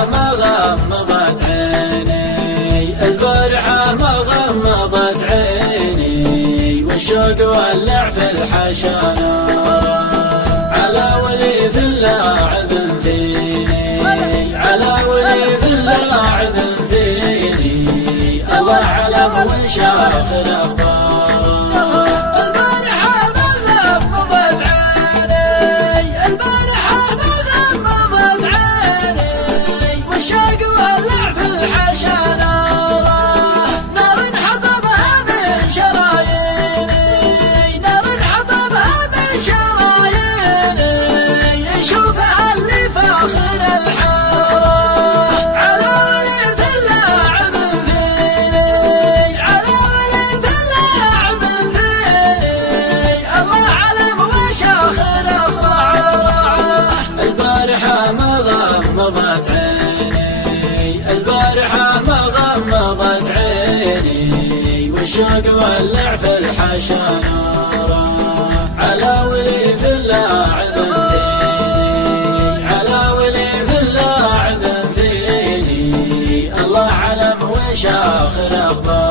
البارحة ما غمضت عيني، البارحة ما غمضت عيني، والشوق ولع في الحشانة على ولي في اللاعب فيني، على ولي في اللاعب فيني، الله علم وشاخ الأخبار. غمضت عيني، البارحة ما غمضت عيني، والشوق ولع في الحشانة على ولي في اللاعب فيني، على ولي في اللاعب فيني، الله علم وشاخ الأخبار.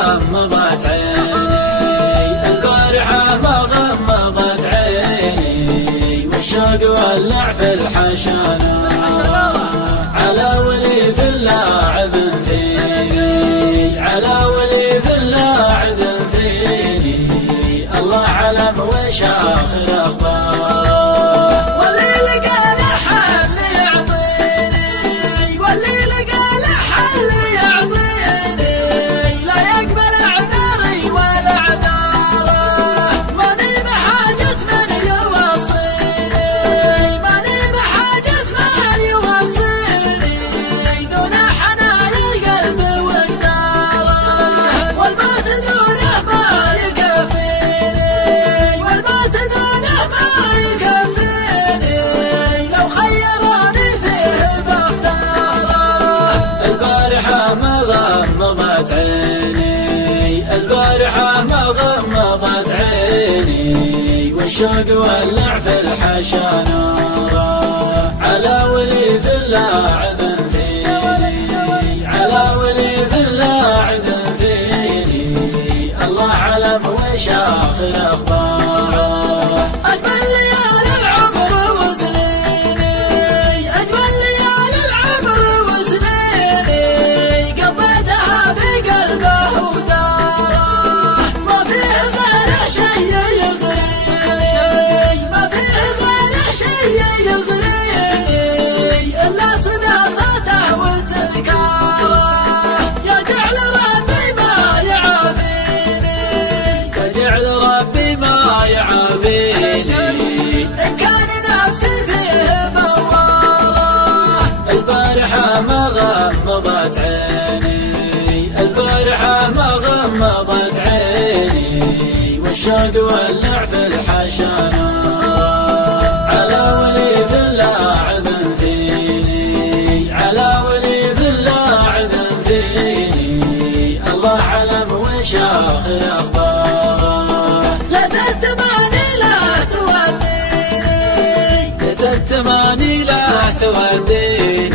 غمضت عيني، البارحة ما غمضت عيني، والشوق ولع في الحشانة على ولي في اللاعب فيني، على ولي في اللاعب فيني، الله علم وشاخ الأخبار. غمضت عيني، البارحة ما غمضت عيني، والشوق ولع في الحشانة على ولي في اللاعب فيني، على ولي في اللاعب فيني، الله علم وشاخ الأخبار. البارحة ما غمضت عيني، البارحة ما غمضت عيني، والشوق ولع في الحشانة على ولي في اللاعب فيني، على ولي في اللاعب فيني، الله علم وشاخ الأخبار. لا تتماني لا توديني، لا تتماني لا توديني،